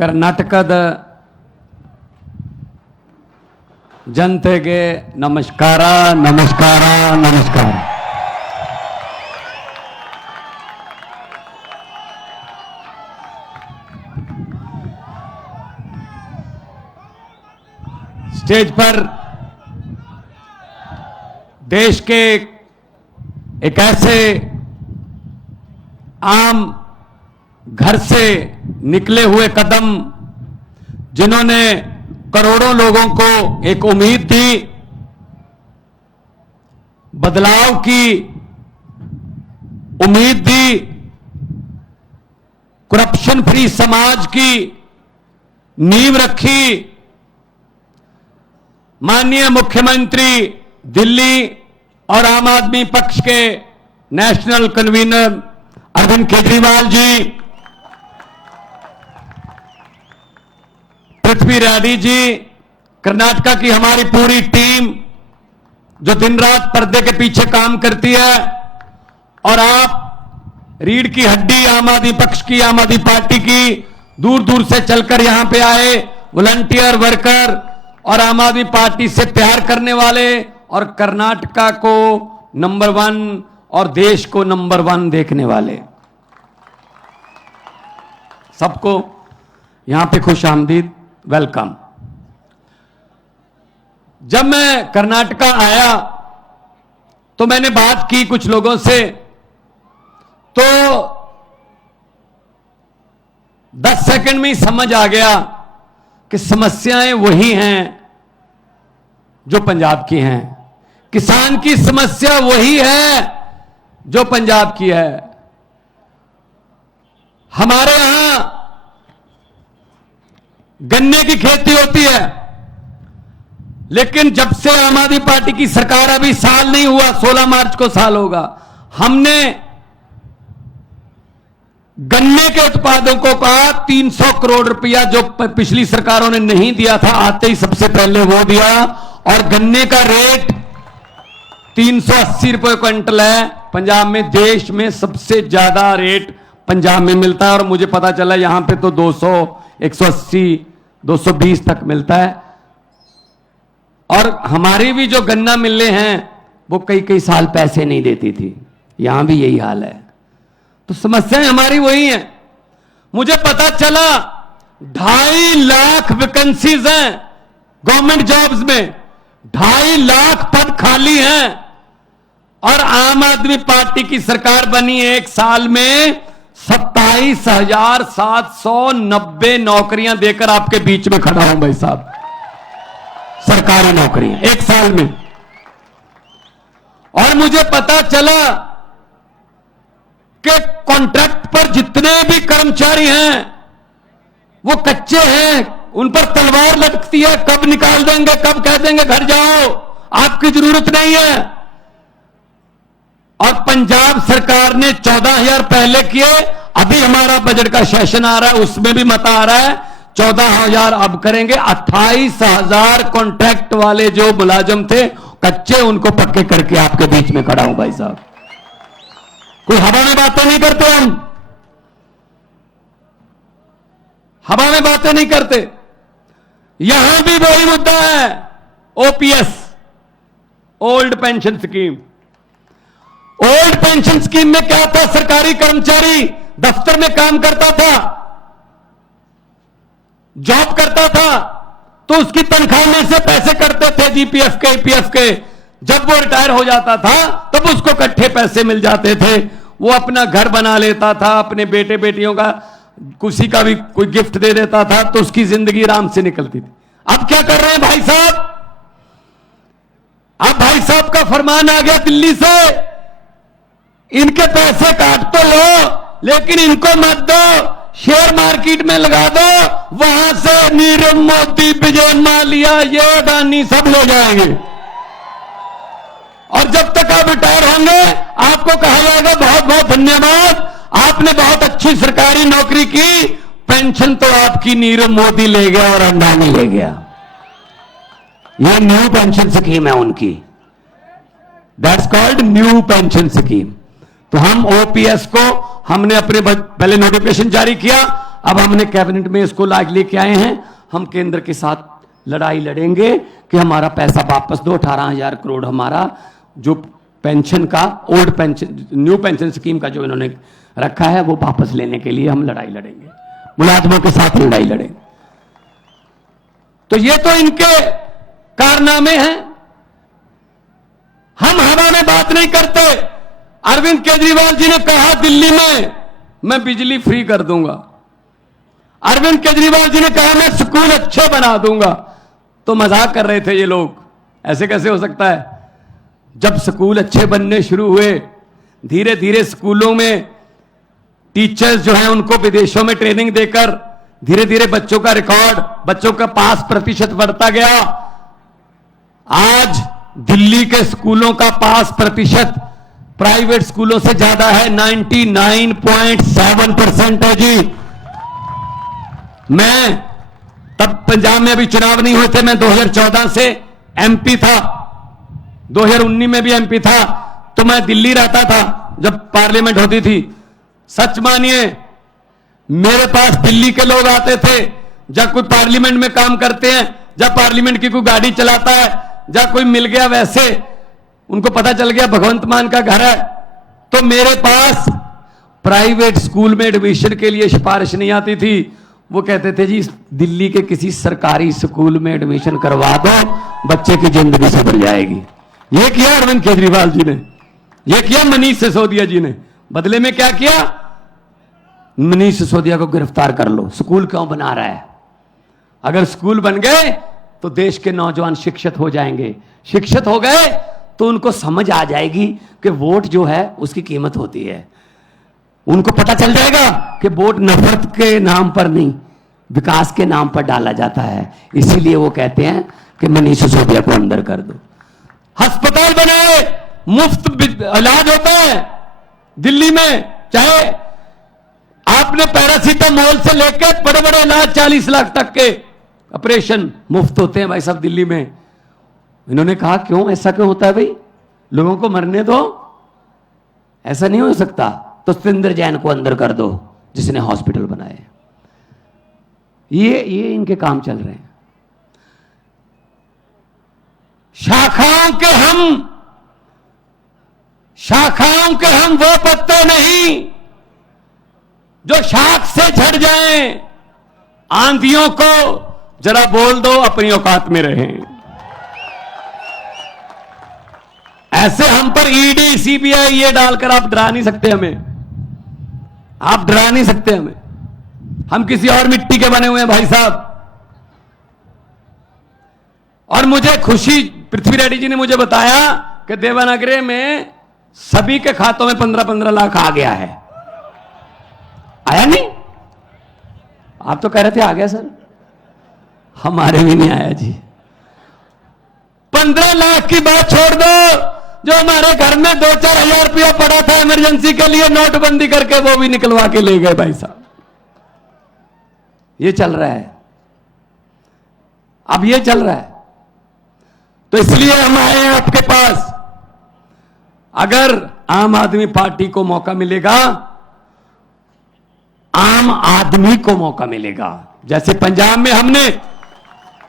ಕರ್ನಾಟಕದ ಜನತೆಗೆ ನಮಸ್ಕಾರ ನಮಸ್ಕಾರ ನಮಸ್ಕಾರ. स्टेज पर देश के एक ऐसे आम घर से निकले हुए कदम जिन्होंने करोड़ों लोगों को एक उम्मीद दी, बदलाव की उम्मीद दी, करप्शन फ्री समाज की नींव रखी. माननीय मुख्यमंत्री दिल्ली और आम आदमी पक्ष के नेशनल कन्वीनर अरविंद केजरीवाल जी, पृथ्वी रेड्डी जी, कर्नाटका की हमारी पूरी टीम जो दिन रात पर्दे के पीछे काम करती है, और आप रीढ़ की हड्डी आम आदमी पक्ष की, आम आदमी पार्टी की, दूर दूर से चलकर यहां पे आए वॉलंटियर वर्कर और आम आदमी पार्टी से प्यार करने वाले और कर्नाटका को नंबर 1 और देश को नंबर 1 देखने वाले, सबको यहां पे खुश आमदीद, वेलकम. जब मैं कर्नाटका आया तो मैंने बात की कुछ लोगों से, तो 10 सेकंड में ही समझ आ गया कि समस्याएं वही हैं जो पंजाब की हैं. किसान की समस्या वही है जो पंजाब की है. हमारे यहां गन्ने की खेती होती है, लेकिन जब से आम आदमी पार्टी की सरकार, अभी साल नहीं हुआ, 16 मार्च को साल होगा, हमने गन्ने के उत्पादकों का 300 करोड़ रुपया जो पिछली सरकारों ने नहीं दिया था, आते ही सबसे पहले वो दिया, और गन्ने का रेट 380 रुपए क्विंटल है. पंजाब में, देश में सबसे ज्यादा रेट पंजाब में मिलता है, और मुझे पता चला यहां पे तो 200, 180, 220 तक मिलता है. और हमारी भी जो गन्ना मिलने हैं वो कई कई साल पैसे नहीं देती थी, यहां भी यही हाल है. तो समस्याएं हमारी वही हैं. मुझे पता चला 2.5 लाख वैकेंसीज हैं गवर्नमेंट जॉब्स में, 2.5 लाख पद खाली हैं, और आम आदमी पार्टी की सरकार बनी एक साल में 27,790 नौकरियां देकर आपके बीच में खड़ा हूं भाई साहब. सरकारी नौकरियां एक साल में. और मुझे पता चला कि कॉन्ट्रैक्ट पर जितने भी कर्मचारी हैं वो कच्चे हैं, उन पर तलवार लटकती है, कब निकाल देंगे, कब कह देंगे घर जाओ, आपकी जरूरत नहीं है. और पंजाब सरकार ने 14,000 पहले किए, अभी हमारा बजट का सेशन आ रहा है, उसमें भी मता आ रहा है 14,000 अब करेंगे. 28,000 कॉन्ट्रैक्ट वाले जो मुलाजिम थे कच्चे, उनको पक्के करके आपके बीच में खड़ा हूं भाई साहब. कोई हवा में बातें नहीं करते, हम हवा में बातें नहीं करते. यहां भी वही मुद्दा है, OPS, old pension scheme. Old pension scheme में क्या था, सरकारी कर्मचारी दफ्तर में काम करता था, जॉब करता था, तो उसकी तनख्वाह में से पैसे करते थे जीपीएफ के, ईपीएफ के. जब वो रिटायर हो जाता था तब उसको इकट्ठे पैसे मिल जाते थे, वो अपना घर बना लेता था, अपने बेटे बेटियों का किसी का भी कोई गिफ्ट दे देता था, तो उसकी जिंदगी आराम से निकलती थी. अब क्या कर रहे हैं भाई साहब, अब भाई साहब का फरमान आ गया दिल्ली से, इनके पैसे काट तो लो लेकिन इनको मत दो, शेयर मार्केट में लगा दो, वहां से नीरव मोदी, विजय माल्या, ये अडानी सब ले जाएंगे, और जब तक आप रिटायर होंगे आपको कहा जाएगा बहुत बहुत धन्यवाद, आपने बहुत अच्छी सरकारी नौकरी की, पेंशन तो आपकी नीरव मोदी ले गया और अडानी ले गया. यह न्यू पेंशन स्कीम है उनकी, that's called new pension scheme. तो हम ओपीएस को हमने अपने पहले नोटिफिकेशन जारी किया, अब हमने कैबिनेट में इसको लाग लेके आए हैं, हम केंद्र के साथ लड़ाई लड़ेंगे कि हमारा पैसा वापस दो। 18,000 करोड़ हमारा जो पेंशन का, old pension, new pension scheme का जो इन्होंने रखा है, वो वापस लेने के लिए हम लड़ाई लड़ेंगे, मुलाजमों के साथ लड़ाई लड़ेंगे। तो ये तो इनके कारनामे हैं। हम हवा में बात नहीं करते। अरविंद केजरीवाल जी ने कहा दिल्ली में मैं बिजली फ्री कर दूंगा। अरविंद केजरीवाल जी ने कहा मैं स्कूल अच्छे बना दूंगा। तो मजाक कर रहे थे ये लोग, ऐसे कैसे हो सकता है? जब स्कूल अच्छे बनने शुरू हुए, धीरे धीरे स्कूलों में टीचर्स जो हैं उनको विदेशों में ट्रेनिंग देकर धीरे धीरे बच्चों का रिकॉर्ड, बच्चों का पास प्रतिशत बढ़ता गया। आज दिल्ली के स्कूलों का पास प्रतिशत प्राइवेट स्कूलों से ज्यादा है, 99.7% है जी। मैं तब पंजाब में अभी चुनाव नहीं हुए थे, मैं 2014 से एमपी था, 2019 में भी एमपी था, तो मैं दिल्ली रहता था जब पार्लियामेंट होती थी। सच मानिए, मेरे पास दिल्ली के लोग आते थे, जब कोई पार्लियामेंट में काम करते हैं, जब पार्लियामेंट की कोई गाड़ी चलाता है, जब कोई मिल गया, वैसे उनको पता चल गया भगवंत मान का घर है, तो मेरे पास प्राइवेट स्कूल में एडमिशन के लिए सिफारिश नहीं आती थी। वो कहते थे जी दिल्ली के किसी सरकारी स्कूल में एडमिशन करवा दो, बच्चे की जिंदगी सुधर जाएगी। ये किया अरविंद केजरीवाल जी ने, ये किया मनीष सिसोदिया जी ने। बदले में क्या किया? मनीष सिसोदिया को गिरफ्तार कर लो। स्कूल क्यों बना रहा है? अगर स्कूल बन गए तो देश के नौजवान शिक्षित हो जाएंगे। शिक्षित हो गए तो उनको समझ आ जाएगी कि वोट जो है उसकी कीमत होती है। उनको पता चल जाएगा कि वोट नफरत के नाम पर नहीं, विकास के नाम पर डाला जाता है। इसीलिए वो कहते हैं कि मनीष सिसोदिया को अंदर कर दो। अस्पताल बनाए, मुफ्त इलाज होता है दिल्ली में। चाहे आपने पैरासीटामोल से लेकर बड़े बड़े इलाज 40 लाख तक के ऑपरेशन मुफ्त होते हैं भाई साहब दिल्ली में। इन्होंने कहा क्यों, ऐसा क्यों होता है भाई? लोगों को मरने दो, ऐसा नहीं हो सकता। तो सतिंदर जैन को अंदर कर दो जिसने हॉस्पिटल बनाए। ये इनके काम चल रहे हैं। शाखाओं के हम वो पत्ते नहीं जो शाख से झड़ जाएं। आंधियों को जरा बोल दो अपनी औकात में रहें। ऐसे हम पर ईडी सीबीआई ये डालकर आप डरा नहीं सकते हमें, आप डरा नहीं सकते हमें। हम किसी और मिट्टी के बने हुए हैं भाई साहब। और मुझे खुशी, पृथ्वी रेड्डी जी ने मुझे बताया कि देवनागरी में सभी के खातों में 15-15 लाख आ गया है। आया नहीं? आप तो कह रहे थे आ गया सर, हमारे भी नहीं आया जी। 15 लाख की बात छोड़ दो, जो हमारे घर में 2-4 हजार रुपया पड़ा था इमरजेंसी के लिए, नोटबंदी करके वो भी निकलवा के ले गए भाई साहब। ये चल रहा है, अब ये चल रहा है। तो इसलिए हम आए हैं आपके पास। अगर आम आदमी पार्टी को मौका मिलेगा, आम आदमी को मौका मिलेगा। जैसे पंजाब में हमने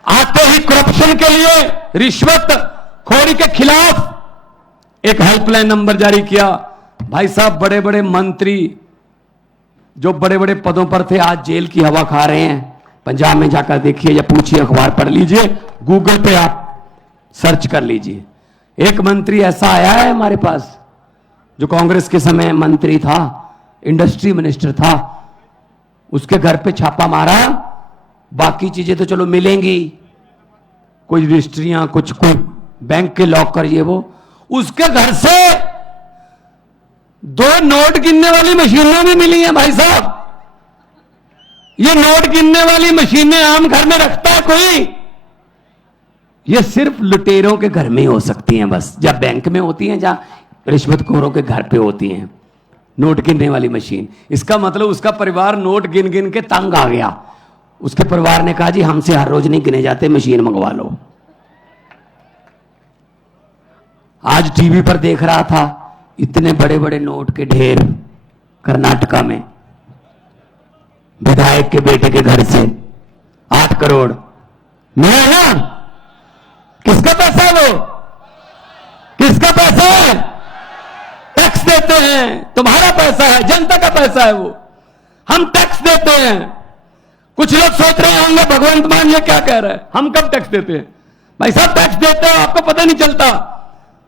आते ही करप्शन के लिए, रिश्वत खोरी के खिलाफ एक हेल्पलाइन नंबर जारी किया। भाई साहब, बड़े बड़े मंत्री जो बड़े बड़े पदों पर थे आज जेल की हवा खा रहे हैं। पंजाब में जाकर देखिए या पूछिए, अखबार पढ़ लीजिए, गूगल पे आप सर्च कर लीजिए। एक मंत्री ऐसा आया है हमारे पास जो कांग्रेस के समय मंत्री था, इंडस्ट्री मिनिस्टर था, उसके घर पे छापा मारा। बाकी चीजें तो चलो मिलेंगी, कोई रजिस्ट्रियां, कुछ कोई बैंक के लॉकर, ये वो। उसके घर से 2 नोट गिनने वाली मशीनें भी मिली हैं भाई साहब। ये नोट गिनने वाली मशीनें आम घर में रखता है कोई? ये सिर्फ लुटेरों के घर में ही हो सकती हैं बस, जब बैंक में होती हैं, जहां रिश्वतखोरों के घर पे होती हैं नोट गिनने वाली मशीन। इसका मतलब उसका परिवार नोट गिन गिन के तंग आ गया। उसके परिवार ने कहा जी हमसे हर रोज नहीं गिने जाते, मशीन मंगवा लो। आज टीवी पर देख रहा था, इतने बड़े बड़े नोट के ढेर कर्नाटका में। विधायक के बेटे के घर से 8 करोड़ मिला ना? किसका पैसा है वो? किसका पैसा है? टैक्स देते हैं, तुम्हारा पैसा है, जनता का पैसा है वो। हम टैक्स देते हैं। कुछ लोग सोच रहे होंगे भगवंत मान ये क्या कह रहा है, हम कब टैक्स देते हैं? भाई साहब टैक्स देते हैं, आपको पता नहीं चलता।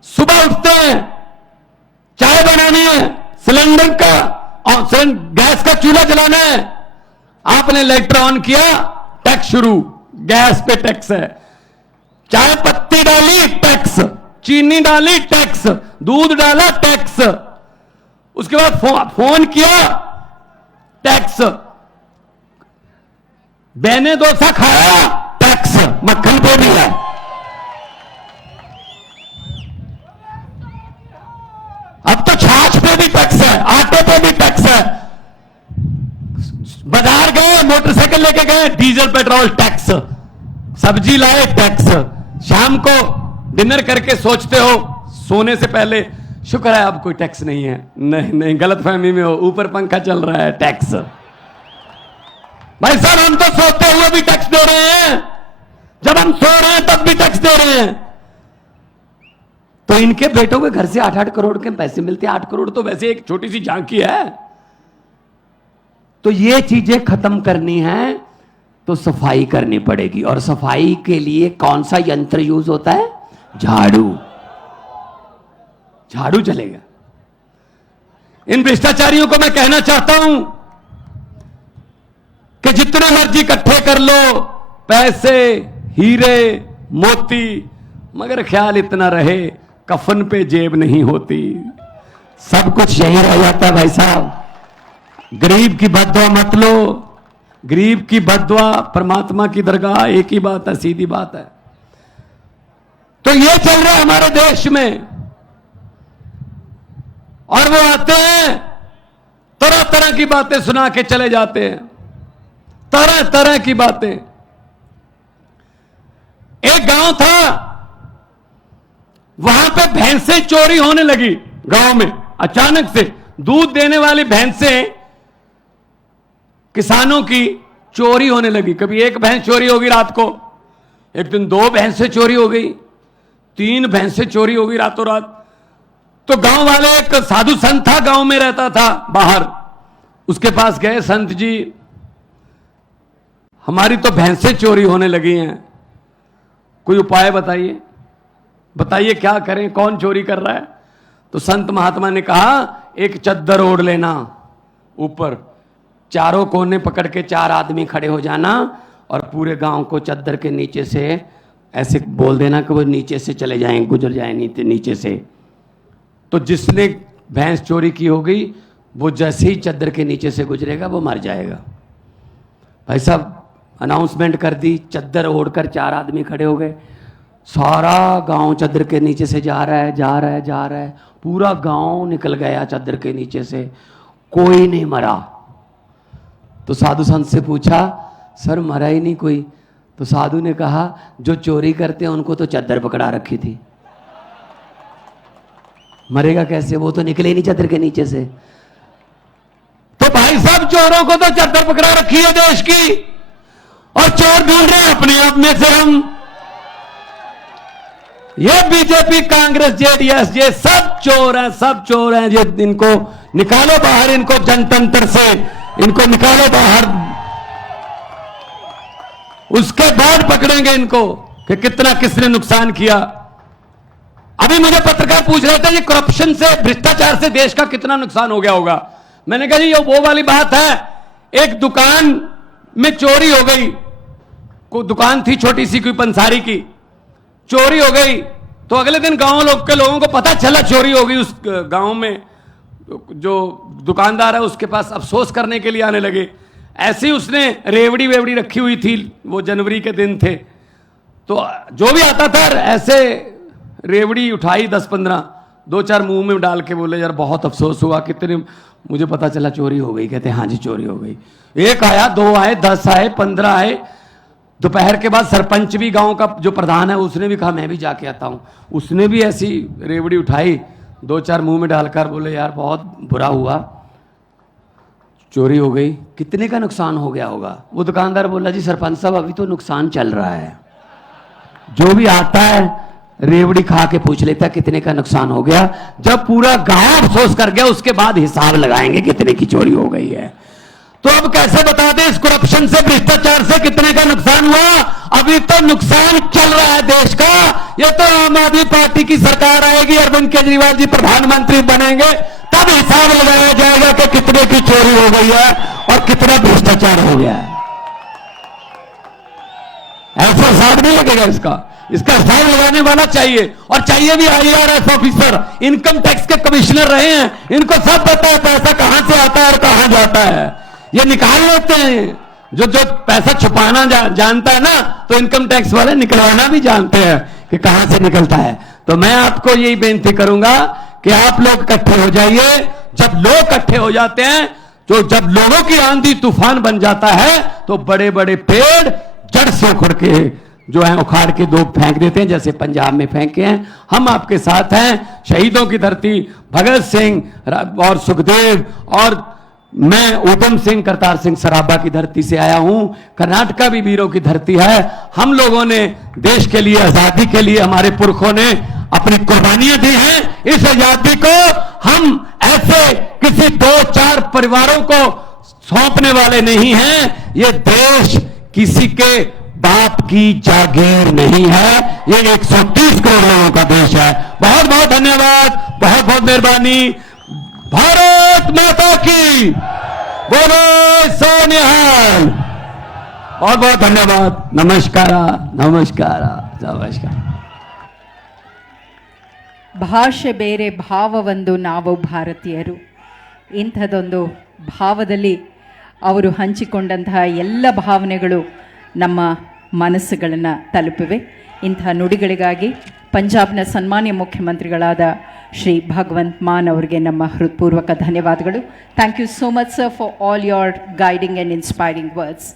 सुबह उठते हैं, चाय बनानी है, सिलेंडर का गैस का चूल्हा जलाना है, आपने लाइटर ऑन किया, टैक्स शुरू। गैस पे टैक्स है, चाय पत्ती डाली टैक्स, चीनी डाली टैक्स, दूध डाला टैक्स, उसके बाद फोन किया टैक्स, बेने डोसा खाया टैक्स, मक्खन पे भी है। अब तो छाछ पे भी टैक्स है, आटे पे भी टैक्स है। बाजार गए, मोटरसाइकिल लेके गए, डीजल पेट्रोल टैक्स, सब्जी लाए टैक्स, शाम को डिनर करके सोचते हो सोने से पहले शुक्र है अब कोई टैक्स नहीं है। नहीं नहीं, गलतफहमी में हो, ऊपर पंखा चल रहा है टैक्स। भाई साहब हम तो सोते हुए भी टैक्स दे रहे हैं, जब हम सो रहे हैं तब भी टैक्स दे रहे हैं। तो इनके बेटों के घर से 8-8 करोड़ के पैसे मिलते हैं। 8 करोड़ तो वैसे एक छोटी सी झांकी है। तो ये चीजें खत्म करनी है तो सफाई करनी पड़ेगी। और सफाई के लिए कौन सा यंत्र यूज होता है? झाड़ू। झाड़ू चलेगा। इन भ्रष्टाचारियों को मैं कहना चाहता हूं कि जितने मर्जी इकट्ठे कर लो पैसे, हीरे, मोती, मगर ख्याल इतना रहे कफन पे जेब नहीं होती। सब कुछ यही रह जाता है भाई साहब। गरीब की बद्दुआ मत लो। गरीब की बद्दुआ परमात्मा की दरगाह, एक ही बात है, सीधी बात है। तो ये चल रहा है हमारे देश में। और वो आते हैं, तरह तरह की बातें सुना के चले जाते हैं, तरह तरह की बातें। एक गांव था, वहां पे भैंसें चोरी होने लगी। गांव में अचानक से दूध देने वाली भैंसें किसानों की चोरी होने लगी। कभी एक भैंस चोरी होगी रात को, एक दिन 2 भैंसें चोरी हो गई, 3 भैंसें चोरी हो गई रातों रात। तो गांव वाले, एक साधु संत था, गांव में रहता था बाहर, उसके पास गए, संत जी हमारी तो भैंसें चोरी होने लगी हैं, कोई उपाय बताइए, बताइए क्या करें, कौन चोरी कर रहा है। तो संत महात्मा ने कहा एक चद्दर ओढ़ लेना, ऊपर चारों कोने पकड़ के 4 आदमी खड़े हो जाना और पूरे गांव को चद्दर के नीचे से ऐसे बोल देना कि वो नीचे से चले जाएं, गुजर जाएं नीचे से। तो जिसने भैंस चोरी की होगी वो जैसे ही चद्दर के नीचे से गुजरेगा वो मर जाएगा। भाई साहब अनाउंसमेंट कर दी, चद्दर ओढ़कर 4 आदमी खड़े हो गए, सारा गांव चद्दर के नीचे से जा रहा है, जा रहा है, जा रहा है, पूरा गांव निकल गया चद्दर के नीचे से, कोई नहीं मरा। तो साधु संत से पूछा, सर मरा ही नहीं कोई? तो साधु ने कहा जो चोरी करते हैं उनको तो चद्दर पकड़ा रखी थी, मरेगा कैसे, वो तो निकले ही नहीं चद्दर के नीचे से। तो भाई साहब चोरों को तो चद्दर पकड़ा रखी है देश की, और चोर ढूंढ रहे हैं अपने आप में से हम। ये बीजेपी, कांग्रेस, जेडीएस, ये सब चोर हैं, सब चोर हैं। ये इनको निकालो बाहर, इनको जनतंत्र से इनको निकालो बाहर, उसके बाद पकड़ेंगे इनको कि कितना किसने नुकसान किया। अभी मुझे पत्रकार पूछ रहे थे ये करप्शन से, भ्रष्टाचार से देश का कितना नुकसान हो गया होगा। मैंने कहा जी ये वो वाली बात है, एक दुकान में चोरी हो गई, कोई दुकान थी छोटी सी कोई पंसारी की, चोरी हो गई। तो अगले दिन गांव के लोगों को पता चला चोरी हो गई, उस गांव में जो दुकानदार है उसके पास अफसोस करने के लिए आने लगे। ऐसे ही उसने रेवड़ी वेवड़ी रखी हुई थी, वो जनवरी के दिन थे, तो जो भी आता था ऐसे रेवड़ी उठाई 10-15, 2-4 मुंह में डाल के बोले यार बहुत अफसोस हुआ, कितने मुझे पता चला चोरी हो गई। कहते हाँ जी चोरी हो गई। 1 आया, 2 आए, 10 आए, 15 आए। दोपहर के बाद सरपंच भी, गांव का जो प्रधान है, उसने भी कहा मैं भी जाके आता हूं। उसने भी ऐसी रेवड़ी उठाई, 2-4 मुंह में डालकर बोले यार बहुत बुरा हुआ, चोरी हो गई, कितने का नुकसान हो गया होगा? वो दुकानदार बोला जी सरपंच साहब अभी तो नुकसान चल रहा है। जो भी आता है रेवड़ी खा के पूछ लेता कितने का नुकसान हो गया। जब पूरा गांव अफसोस कर गया उसके बाद हिसाब लगाएंगे कितने की चोरी हो गई है। तो अब कैसे बता दें इस करप्शन से, भ्रष्टाचार से कितने का नुकसान हुआ? अभी तो नुकसान चल रहा है देश का। ये तो आम आदमी पार्टी की सरकार आएगी, अरविंद केजरीवाल जी प्रधानमंत्री बनेंगे, तब हिसाब लगाया जाएगा कि कितने की चोरी हो गई है और कितना भ्रष्टाचार हो गया है। ऐसा हिसाब नहीं लगेगा इसका हिसाब लगाने वाला चाहिए, और चाहिए भी IRS ऑफिसर, इनकम टैक्स के कमिश्नर रहे हैं, इनको सब पता है पैसा कहां से आता है और कहां जाता है। ये निकाल लेते हैं। जो पैसा छुपाना जानता है ना, तो इनकम टैक्स वाले निकलवाना भी जानते हैं कि कहां से निकलता है। तो मैं आपको यही बेनती करूंगा कि आप लोग इकट्ठे हो जाइए। जब लोग इकट्ठे हो जाते हैं, तो जब लोगों की आंधी तूफान बन जाता है, तो बड़े बड़े पेड़ जड़ से उखड़ के जो है उखाड़ के दो फेंक देते हैं, जैसे पंजाब में फेंके हैं। हम आपके साथ हैं। शहीदों की धरती भगत सिंह और सुखदेव, और मैं उधम सिंह करतार सिंह सराबा की धरती से आया हूं। कर्नाटका भी वीरों की धरती है। हम लोगों ने देश के लिए, आजादी के लिए हमारे पुरखों ने अपनी कुर्बानियां दी हैं। इस आजादी को हम ऐसे किसी 2-4 परिवारों को सौंपने वाले नहीं हैं। ये देश किसी के बाप की जागीर नहीं है, ये 130 करोड़ लोगों का देश है। बहुत बहुत धन्यवाद, बहुत बहुत मेहरबानी। भारत माता की बोलो सोनिहाल। बहुत बहुत धन्यवाद। नमस्कार नमस्कार नमस्कार। ಭಾಷೆ ಬೇರೆ ಭಾವವೊಂದು ನಾವು ಭಾರತೀಯರು. ಇಂಥದ್ದೊಂದು ಭಾವದಲ್ಲಿ ಅವರು ಹಂಚಿಕೊಂಡಂತಹ ಎಲ್ಲ ಭಾವನೆಗಳು ನಮ್ಮ ಮನಸ್ಸುಗಳನ್ನು ತಲುಪಿವೆ. ಇಂಥ ನುಡಿಗಳಿಗಾಗಿ ಪಂಜಾಬ್ನ ಸನ್ಮಾನ್ಯ ಮುಖ್ಯಮಂತ್ರಿಗಳಾದ ಶ್ರೀ ಭಗವಂತ್ ಮಾನ್ ಅವರಿಗೆ ನಮ್ಮ ಹೃತ್ಪೂರ್ವಕ ಧನ್ಯವಾದಗಳು. Thank you so much sir for all your guiding and inspiring words.